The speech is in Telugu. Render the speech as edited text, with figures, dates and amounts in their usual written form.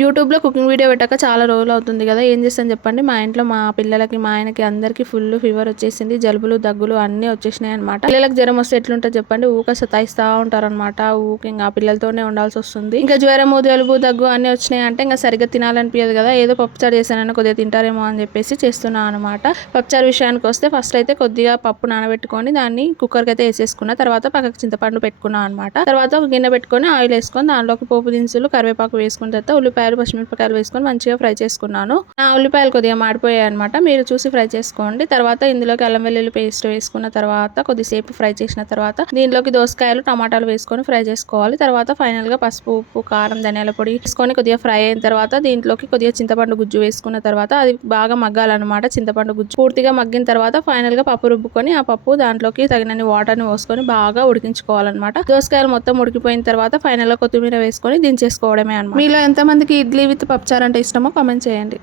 యూట్యూబ్లో కుకింగ్ వీడియో పెట్టాక చాలా రోజులు అవుతుంది కదా, ఏం చేస్తాను చెప్పండి. మా ఇంట్లో మా పిల్లలకి మా ఆయనకి అందరికీ ఫుల్ ఫీవర్ వచ్చేసింది. జలుబులు దగ్గులు అన్నీ వచ్చేసినాయి అనమాట. పిల్లలకు జ్వరం వస్తే ఎట్లుంటుంది చెప్పండి, ఊక సతాయిస్తూ ఉంటారనమాట. ఊక ఇంకా పిల్లలతోనే ఉండాల్సి వస్తుంది. ఇంకా జ్వరము జలుబు దగ్గు అన్నీ వచ్చినాయి అంటే ఇంకా సరిగ్గా తినాలనిపించదు కదా. ఏదో పప్పుచారు చేశానని కొద్దిగా తింటారేమో అని చెప్పేసి చేస్తున్నాను అనమాట. పప్పుచారు విషయానికి వస్తే ఫస్ట్ అయితే కొద్దిగా పప్పు నానబెట్టుకొని దాన్ని కుక్కర్కి అయితే వేసేసుకున్న తర్వాత పక్కకు చింతపండు పెట్టుకున్నాను అనమాట. తర్వాత ఒక గిన్నె పెట్టుకొని ఆయిల్ వేసుకొని దానిలోకి పోపు దినుసులు కరివేపాకు వేసుకున్న తర్వాత ఉల్లిపాయలు పచ్చిమిరపకాయలు వేసుకొని మంచిగా ఫ్రై చేసుకున్నాను. ఆ ఉల్లిపాయలు కొద్దిగా మాడిపోయాయి అనమాట. మీరు చూసి ఫ్రై చేసుకోండి. తర్వాత ఇందులోకి అల్లం వెల్లుల్లి పేస్ట్ వేసుకున్న తర్వాత కొద్దిసేపు ఫ్రై చేసిన తర్వాత దీనిలోకి దోసకాయలు టమాటాలు వేసుకొని ఫ్రై చేసుకోవాలి. తర్వాత ఫైనల్ గా పసుపు ఉప్పు కారం ధనియాల పొడి వేసుకొని కొద్దిగా ఫ్రై అయిన తర్వాత దీంట్లోకి కొద్దిగా చింతపండు గుజ్జు వేసుకున్న తర్వాత అది బాగా మగ్గాలన్నమాట. చింతపండు గుజ్జు పూర్తిగా మగ్గిన తర్వాత ఫైనల్ గా పప్పు రుబ్బుకొని ఆ పప్పు దాంట్లోకి తగినన్ని వాటర్ ని పోసుకొని బాగా ఉడికించుకోవాలన్నమాట. దోసకాయలు మొత్తం ఉడికిపోయిన తర్వాత ఫైనల్ గా కొత్తిమీర వేసుకొని దించేసుకోవడమే అన్నమాట. మీలో ఎంతమందికి ఇడ్లీ విత్ పప్పుచారు అంటే ఇష్టమో కామెంట్ చేయండి.